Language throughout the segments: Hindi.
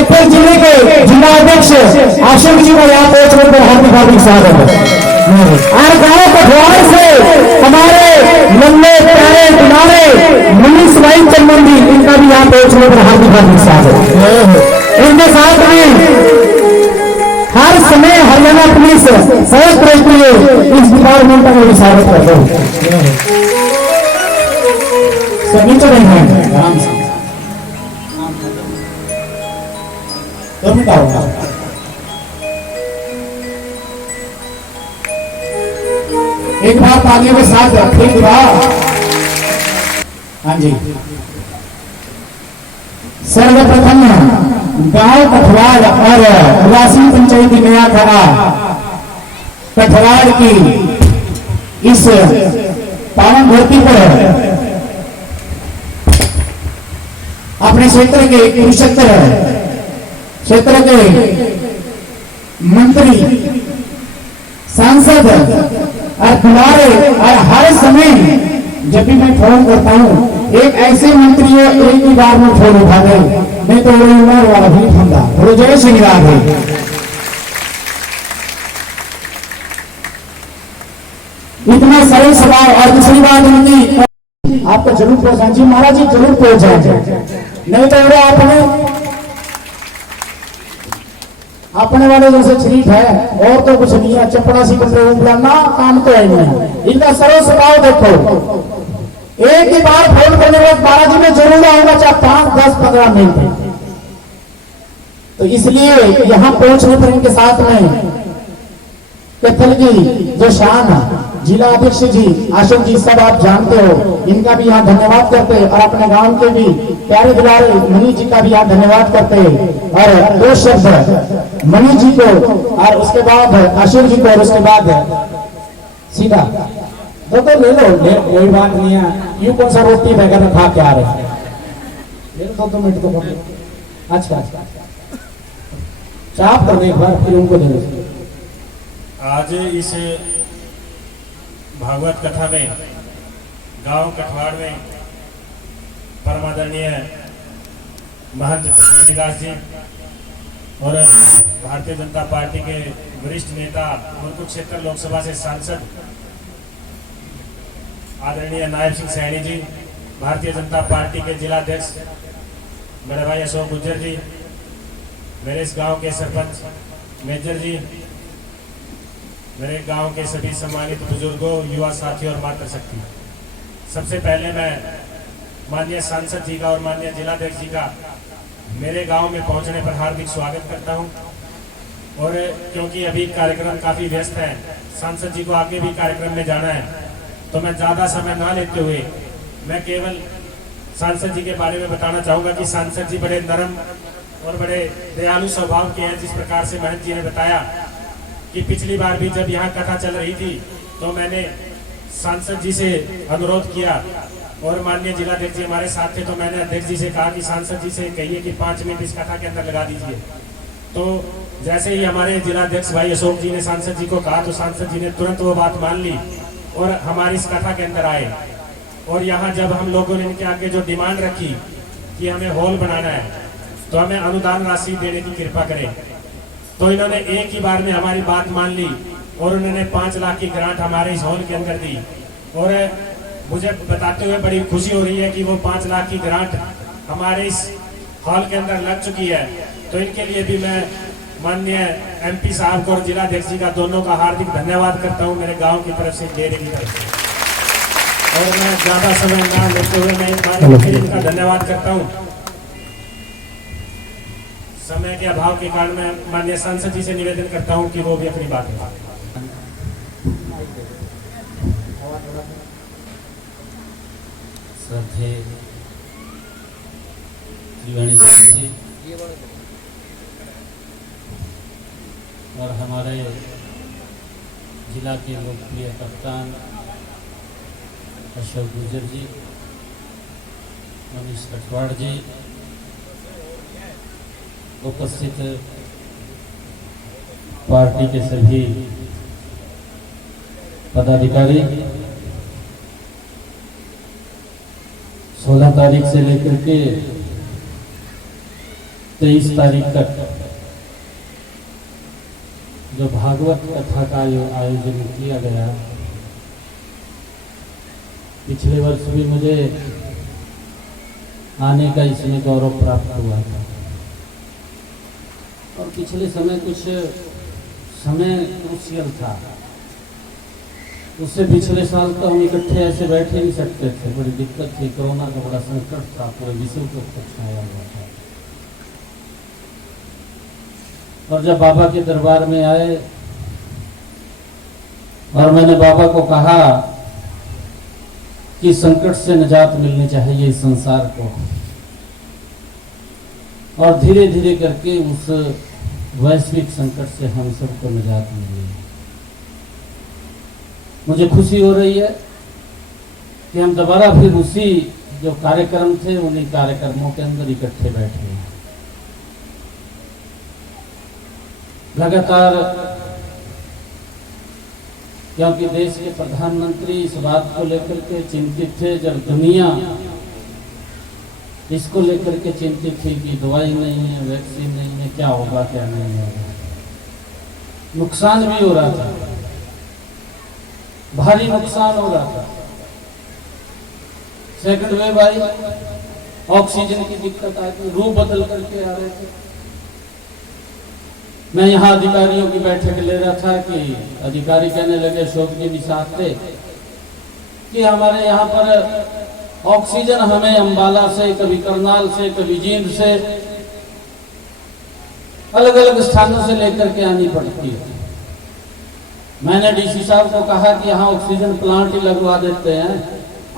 बैतूल जिले के जिला अध्यक्ष अशोक जी को यहाँ पहुंचने पर हार्दिक हार्दिक स्वागत है। और गांव कठवाड़ से हमारे लंबे प्यारे दुलारे मनीष भाई चंदन जी, इनका भी यहाँ पहुंचने पर हार्दिक हार्दिक स्वागत है। इनके साथ में हर समय हरियाणा पुलिस सड़क रहती है, इस डिपार्टमेंट का मैं स्वागत करता हूँ। सभी तो नहीं है आराम से तो मैं कहूँगा एक बार तालियों के साथ ठीक बा। हाँ जी, सर्वप्रथम गांव कठवाड़ और उदासी पंचायत नया खड़ा कठवाड़ की इस पावन धरती पर अपने क्षेत्र के कुरुक्षेत्र क्षेत्र के मंत्री, सांसद और बुलारे और हर समय जब भी मैं फोन करता हूँ एक ऐसे मंत्री है एक ही बार में फोन उठा गए, नहीं तो उम्र वाला भी फंदा बोलो जय श्री राधे। इतना सरल स्वभाव। और दूसरी बात उनकी आपको जरूर पहुंचाएं जी, महाराज जी जरूर पहुंचाएं, नहीं तो वो अपने वाले जैसे शरीफ है और तो कुछ नहीं है, चपड़ासी कपड़े उपड़ा ना काम तो है नहीं। इनका सरल स्वभाव देखो, एक ही बार फोन करने के बाद महाराज जी में जरूर आऊंगा, चाहे 5, 10, 15 मिनट। तो इसलिए यहां पहुंचने पर इनके साथ में कैथल की जो शान जिला अध्यक्ष जी अशोक जी, सब आप जानते हो, इनका भी यहाँ धन्यवाद करते हैं। और अपने गांव के भी प्यारे दुलारे मनीष जी का भी यहाँ धन्यवाद करते हैं। और 2 शब्द मनीष जी को और उसके बाद अशोक जी को और उसके बाद सीधा तो ले लो, कोई बात नहीं है। यूं कौन सा रोटी वगैरह खा के आ रहे ले लो 2 मिनट तो। अच्छा चाप कर दे एक बार, फिर उनको दे दो। आज इस भागवत कथा में गांव कठवाड़ में परमादरणीय महंत दास जी और भारतीय जनता पार्टी के वरिष्ठ नेता और कुरुक्षेत्र लोकसभा से सांसद आदरणीय नायब सिंह सैनी जी, भारतीय जनता पार्टी के जिला अध्यक्ष मेरे भाई अशोक गुज्जर जी, मेरे इस गांव के सरपंच मेजर जी, मेरे गांव के सभी सम्मानित बुजुर्गों, युवा साथियों और मातृशक्ति, सबसे पहले मैं माननीय सांसद जी का और माननीय जिलाध्यक्ष जी का मेरे गांव में पहुंचने पर हार्दिक स्वागत करता हूं। और क्योंकि अभी कार्यक्रम काफ़ी व्यस्त है, सांसद जी को आगे भी कार्यक्रम में जाना है, तो मैं ज़्यादा समय ना लेते हुए मैं केवल सांसद जी के बारे में बताना चाहूँगा कि सांसद जी बड़े नरम और बड़े दयालु स्वभाव के हैं। जिस प्रकार से महंत जी ने बताया कि पिछली बार भी जब यहाँ कथा चल रही थी तो मैंने सांसद जी से अनुरोध किया और माननीय जिलाध्यक्ष जी हमारे साथ थे, तो मैंने अध्यक्ष जी से कहा कि सांसद जी से कहिए कि 5 मिनट इस कथा के अंदर लगा दीजिए। तो जैसे ही हमारे जिलाध्यक्ष भाई अशोक जी ने सांसद जी को कहा तो सांसद जी ने तुरंत वो बात मान ली और हमारी इस कथा के अंदर आए। और यहाँ जब हम लोगों ने इनके आगे जो डिमांड रखी कि हमें हॉल बनाना है तो हमें अनुदान राशि देने की कृपा करें, तो इन्होंने एक ही बार में हमारी बात मान ली और उन्होंने 5 लाख की ग्रांट हमारे इस हॉल के अंदर दी। और मुझे बताते हुए बड़ी खुशी हो रही है कि वो 5 लाख की ग्रांट हमारे इस हॉल के अंदर लग चुकी है। तो इनके लिए भी मैं माननीय MP साहब को और जिलाध्यक्ष जी का दोनों का हार्दिक धन्यवाद करता हूं मेरे गांव की तरफ से, डेरे की तरफ से। और मैं ज्यादा समय ना लेते हुए मैं एक बार फिर इनका धन्यवाद करता हूं। समय के अभाव के कारण मैं माननीय सांसद जी से निवेदन करता हूं कि वो भी अपनी बात करें। और हमारे जिला के लोकप्रिय कप्तान अशोक गुज्जर जी, मनीष कठवाड़ जी, उपस्थित पार्टी के सभी पदाधिकारी, 16 तारीख से लेकर के 23 तारीख तक जो भागवत कथा का आयोजन किया गया, पिछले वर्ष भी मुझे आने का इसमें गौरव प्राप्त हुआ था। और पिछले समय कुछ समय क्रूशियल था, उससे पिछले साल तो हम इकट्ठे ऐसे बैठ ही नहीं सकते थे, बड़ी दिक्कत थी, कोरोना का बड़ा संकट था, पूरे विश्व को छाया हुआ था। और जब बाबा के दरबार में आए और मैंने बाबा को कहा कि संकट से निजात मिलनी चाहिए इस संसार को, और धीरे धीरे करके उस वैश्विक संकट से हम सबको निजात मिली। मुझे खुशी हो रही है कि हम दोबारा फिर उसी जो कार्यक्रम थे उन्हीं कार्यक्रमों के अंदर इकट्ठे बैठे हैं। लगातार, क्योंकि देश के प्रधानमंत्री इस बात को लेकर के चिंतित थे, जब दुनिया इसको लेकर के चिंतित थी कि दवाई नहीं है, वैक्सीन नहीं है, क्या होगा क्या नहीं होगा। नुकसान भी हो रहा था, भारी नुकसान हो रहा था। सेकंड वेव आई, ऑक्सीजन की दिक्कत आ गई, रूप बदल करके आ रहे थे। मैं यहाँ अधिकारियों की बैठक ले रहा था कि अधिकारी कहने लगे, शोक के निशान थे कि हमारे यहाँ पर ऑक्सीजन हमें अंबाला से, कभी करनाल से, कभी जींद से, अलग अलग स्थानों से लेकर के आनी पड़ती है। मैंने डीसी साहब को कहा कि यहाँ ऑक्सीजन प्लांट ही लगवा देते हैं,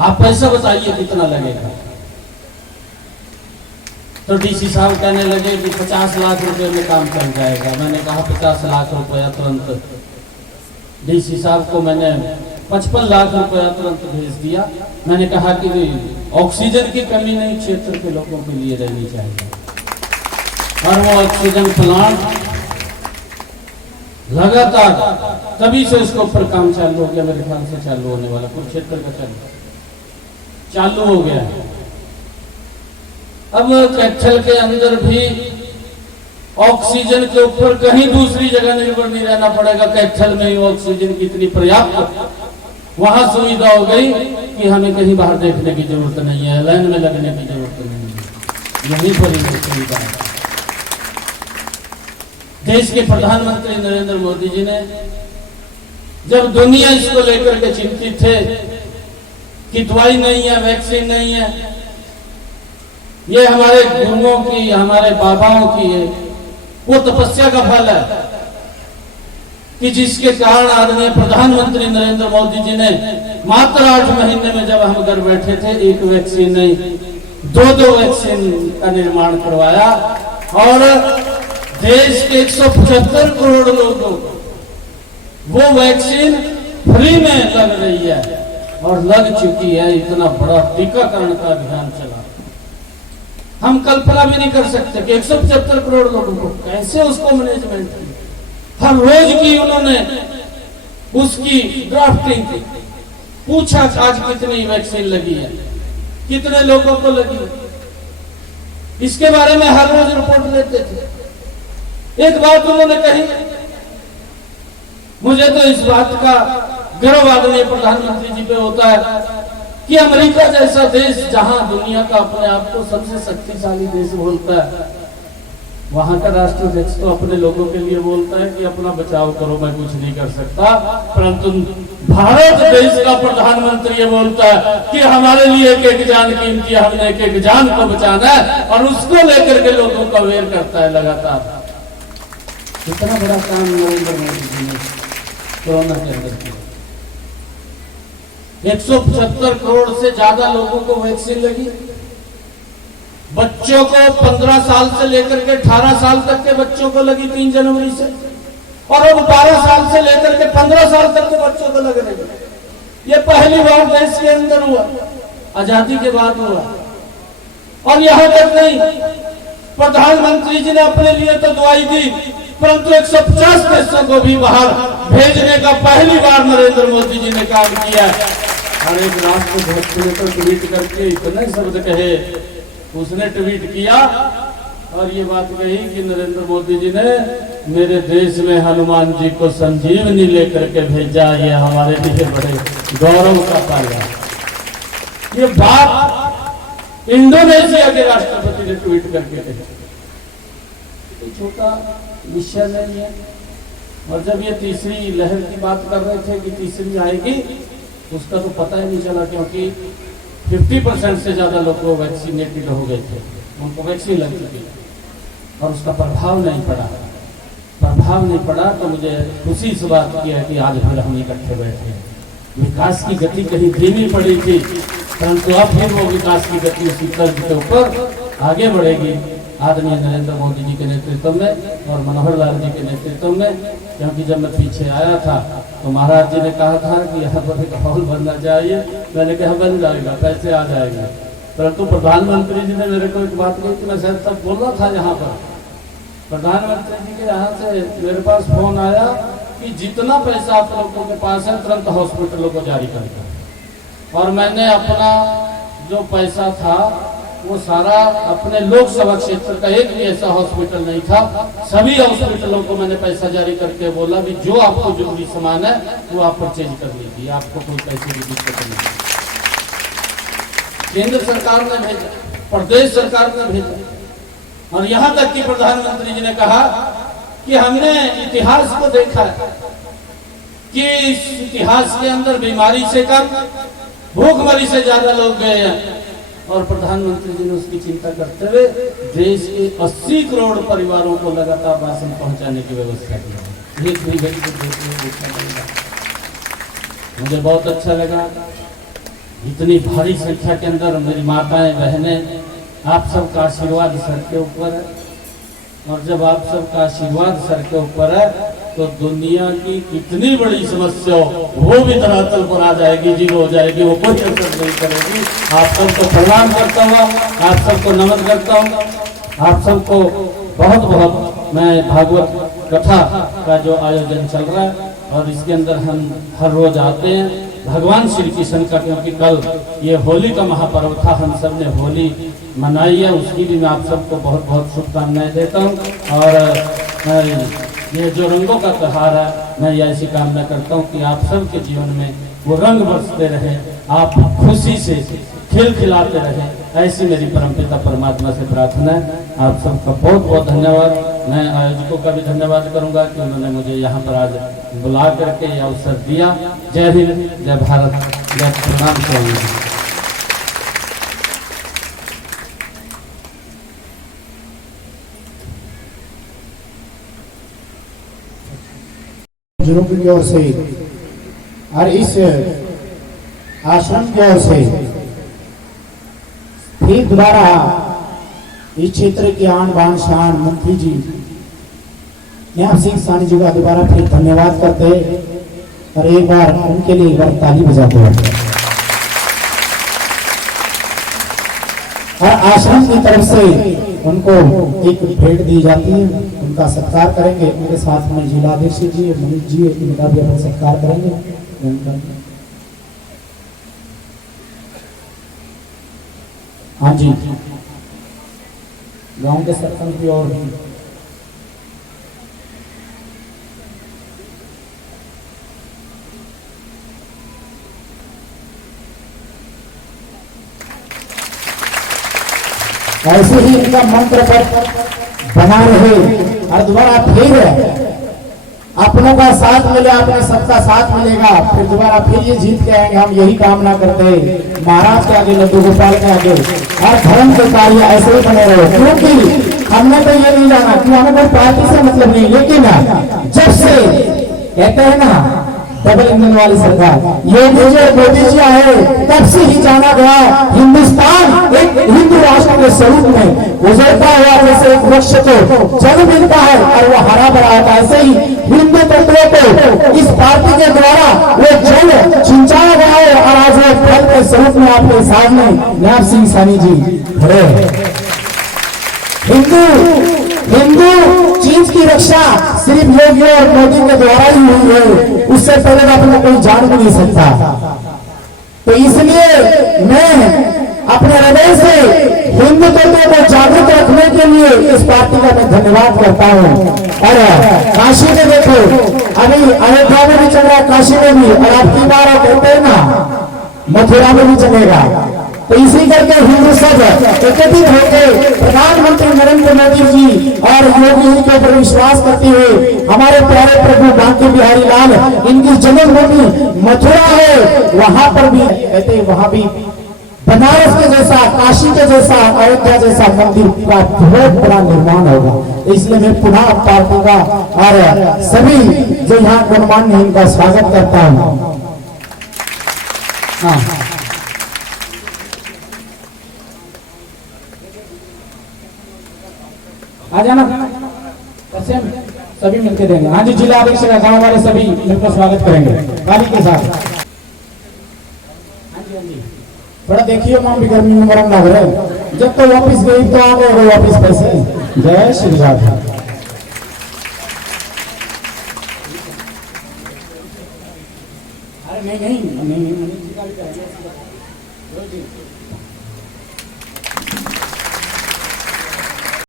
आप पैसा बताइए कितना लगेगा। तो डीसी साहब कहने लगे कि 50 लाख रुपए में काम चल जाएगा। मैंने कहा 50 लाख रुपया तुरंत। डीसी साहब को मैंने 55 लाख रुपया तुरंत भेज दिया। मैंने कहा कि ऑक्सीजन की कमी नहीं क्षेत्र के लोगों के लिए रहनी चाहिए, और वो ऑक्सीजन प्लांट लगातार तभी से उसके ऊपर काम चालू हो गया। मेरे ख्याल से चालू होने वाला, कुरुक्षेत्र का चालू हो गया है। अब कैथल के अंदर भी ऑक्सीजन के ऊपर कहीं दूसरी जगह निर्भर नहीं रहना पड़ेगा। कैथल में ही ऑक्सीजन की इतनी पर्याप्त वहां सुविधा हो गई कि हमें कहीं बाहर देखने की जरूरत नहीं है, लाइन में लगने की जरूरत नहीं है, यहीं पर ही सुविधा है। देश के प्रधानमंत्री नरेंद्र मोदी जी ने, जब दुनिया इसको लेकर के चिंतित थे कि दवाई नहीं है, वैक्सीन नहीं है, ये हमारे गुरुओं की, हमारे बाबाओं की वो तपस्या का फल है कि जिसके कारण आदरणीय प्रधानमंत्री नरेंद्र मोदी जी ने मात्र 8 महीने में, जब हम घर बैठे थे, एक वैक्सीन नहीं 2 वैक्सीन का निर्माण करवाया, और देश के 175 करोड़ लोगों को वो वैक्सीन फ्री में लग रही है, और लग चुकी है। इतना बड़ा टीकाकरण का अभियान चला, हम कल्पना भी नहीं कर सकते कि 175 करोड़ लोगों को कैसे उसको मैनेजमेंट की, हर रोज की उन्होंने उसकी ड्राफ्टिंग की, पूछा आज कितनी वैक्सीन लगी है, कितने लोगों को लगी, इसके बारे में हर रोज रिपोर्ट लेते थे। एक बात उन्होंने कही, मुझे तो इस बात का गर्व आदरणीय प्रधानमंत्री जी पे होता है कि अमेरिका जैसा देश, जहां दुनिया का अपने आप को सबसे शक्तिशाली देश बोलता है, वहां का राष्ट्राध्यक्ष तो अपने लोगों के लिए बोलता है कि अपना बचाव करो, मैं कुछ नहीं कर सकता, परंतु भारत देश का प्रधानमंत्री ये बोलता है कि हमारे लिए एक जान कीमती है, हमने एक जान को बचाना है, और उसको लेकर के लोगों को अवेयर करता है लगातार। कितना बड़ा काम नरेंद्र मोदी जी ने कोरोना के अंदर किया। 175 करोड़ से ज्यादा लोगों को वैक्सीन लगी। बच्चों को 15 साल से लेकर के 18 साल तक के बच्चों को लगी 3 जनवरी से, और अब 12 साल से लेकर के 15 साल तक के बच्चों को लग रही है। ये पहली बार देश के अंदर हुआ, आजादी के बाद हुआ। और यहां तक नहीं, प्रधानमंत्री जी ने अपने लिए तो दवाई दी, परंतु 150 देशों को भी बाहर भेजने का पहली बार नरेंद्र मोदी जी ने काम किया। हर एक राष्ट्रध्यक्ष ने तो ट्वीट करके इतने शब्द कहे, उसने ट्वीट किया और ये बात कही कि नरेंद्र मोदी जी ने मेरे देश में हनुमान जी को संजीवनी लेकर के भेजा, ये हमारे लिए बड़े गौरव का कार्य है। ये बात इंडोनेशिया के राष्ट्रपति ने ट्वीट करके कही। कोई छोटा विषय नहीं है। और जब ये तीसरी लहर की बात कर रहे थे कि तीसरी आएगी, उसका तो पता ही नहीं चला, क्योंकि 50% से ज्यादा लोग वैक्सीनेटेड हो गए थे, उनको वैक्सीन लग चुकी और उसका प्रभाव नहीं पड़ा। तो मुझे खुशी इस बात की है कि आज फिर हम इकट्ठे बैठे हैं। विकास की गति कहीं धीमी पड़ी थी, परंतु अब फिर वो विकास की गति उसी तर्ज के ऊपर आगे बढ़ेगी आदरणीय नरेंद्र मोदी जी के नेतृत्व में और मनोहर लाल जी के नेतृत्व में। क्योंकि जब मैं पीछे आया था तो महाराज जी ने कहा था कि यहाँ पर एक हॉल बनना चाहिए, मैंने कहा बन जाएगा, पैसे आ जाएंगे। परंतु प्रधानमंत्री जी ने मेरे को एक बात कही कि मैं शायद तब बोल रहा था यहाँ पर, प्रधानमंत्री जी के यहाँ से मेरे पास फोन आया कि जितना पैसा आप लोगों के पास है तुरंत हॉस्पिटलों को जारी कर दो। और मैंने अपना जो पैसा था वो सारा अपने लोकसभा क्षेत्र का एक भी ऐसा हॉस्पिटल नहीं था, सभी हॉस्पिटलों को मैंने पैसा जारी करके बोला भी जो आपको जरूरी सामान है वो आप परचेज कर लीजिए, आपको कोई पैसे की दिक्कत नहीं। केंद्र सरकार ने भेजा, प्रदेश सरकार ने भेजा, और यहाँ तक कि प्रधानमंत्री जी ने कहा कि हमने इतिहास को देखा है कि इस इतिहास के अंदर बीमारी से कम, भूखमरी से ज्यादा लोग गए हैं। और प्रधानमंत्री जी ने उसकी चिंता करते हुए देश के 80 करोड़ परिवारों को लगातार राशन पहुंचाने की व्यवस्था की। एक भी व्यक्ति मुझे बहुत अच्छा लगा। इतनी भारी संख्या के अंदर मेरी माताएं बहनें, आप सबका आशीर्वाद सर के ऊपर है। और जब आप सबका आशीर्वाद सर के ऊपर है तो दुनिया की कितनी बड़ी समस्या वो भी धरातल पर आ जाएगी, जीरो हो जाएगी, वो कोई असर नहीं करेगी। आप सबको प्रणाम करता हूँ, आप सबको नमन करता हूँ। आप सबको बहुत बहुत मैं भागवत कथा का जो आयोजन चल रहा है और इसके अंदर हम हर रोज आते हैं भगवान श्री कृष्ण का, क्योंकि कल ये होली का महापर्व था, हम सब ने होली मनाई है, उसकी भी मैं आप सबको बहुत बहुत शुभकामनाएं देता हूँ। और ये जो रंगों का त्योहार है, मैं ये ऐसी कामना करता हूँ कि आप सबके जीवन में वो रंग बरसते रहे, आप खुशी से खिलखिलाते रहे, ऐसी मेरी परमपिता परमात्मा से प्रार्थना है। आप सबका बहुत बहुत धन्यवाद। मैं आयोजकों का भी धन्यवाद करूंगा कि उन्होंने मुझे यहाँ पर आज बुला करके यह अवसर दिया। जय हिंद, जय भारत, जय प्रणाम स्वामी। बुजुर्ग की ओर से और इस आश्रम की ओर से फिर दोबारा इस क्षेत्र के आन बान शान मंत्री जी निहाल सिंह सानी जी का दोबारा फिर धन्यवाद करते और एक बार उनके लिए एक बार ताली बजाते हैं। और आश्रम की तरफ से उनको एक भेंट दी जाती है, उनका सत्कार करेंगे। उनके साथ में जिलाधीश जी मनीष जी इनका भी अपन सत्कार करेंगे। हाँ जी, गांव के सरपंच की ओर ऐसे ही इनका मंत्र पर बना रहे और दोबारा फिर अपनों का साथ मिले, अपने सबका साथ मिलेगा, फिर दोबारा फिर ये जीत के आएंगे। हम यही कामना करते हैं महाराज के आगे, लड्डू गोपाल के आगे, और धर्म के कार्य ऐसे ही बने रहे। क्योंकि हमने तो ये नहीं जाना कि हमें कोई पार्टी से मतलब नहीं, लेकिन जब से कहते हैं ना डबल इंजन वाली सरकार, ये मोदी जी आए तब से ही जाना गया हिंदुस्तान एक हिंदू राष्ट्र के स्वरूप में गुजरता हुआ, जैसे एक वृक्ष को जल मिलता है और वो हरा भरा होता है, ऐसे ही हिंदू तत्वों को इस पार्टी के द्वारा वो जल सिंचाया गया है और आज वो फल के स्वरूप में आपके सामने निहाल सिंह सानी जी खड़े हैं। हिंदू चीज की रक्षा सिर्फ योगी और मोदी के द्वारा ही हुई है, उससे पहले अपने कोई जान भी नहीं सकता। तो इसलिए मैं अपने हृदय से हिंदुत्व को जागृत रखने के लिए इस पार्टी का मैं धन्यवाद करता हूँ। और काशी में देखो, अभी अयोध्या में भी चल रहा है, काशी में भी, और आपकी बार आप कहते हैं ना मथुरा में भी चलेगा। तो इसी करके हिंदू सब एकत्रित होकर प्रधानमंत्री नरेंद्र मोदी जी और योगी जी के ऊपर विश्वास करते हुए हमारे प्यारे प्रभु बांके बिहारी लाल, इनकी जन्मभूमि मथुरा है, वहां पर भी कहते वहां भी बनारस के जैसा, काशी के जैसा, अयोध्या जैसा मंदिर का बहुत बड़ा निर्माण होगा। इसलिए मैं पुनः पार्टी का और सभी जो यहाँ गणमान्य है इनका स्वागत करता हूँ। हाँ, आ जाना, कैसे सभी मिलकर देंगे। हाँ जी, जिला अध्यक्ष गांव वाले सभी मिलकर स्वागत करेंगे गाड़ी के साथ। हाँ जी, थोड़ा देखिए माम भी गर्मी में मरम लग रहे, जब तो वापिस गई तो आ गए वापिस पैसे। जय श्री राम। अरे नहीं,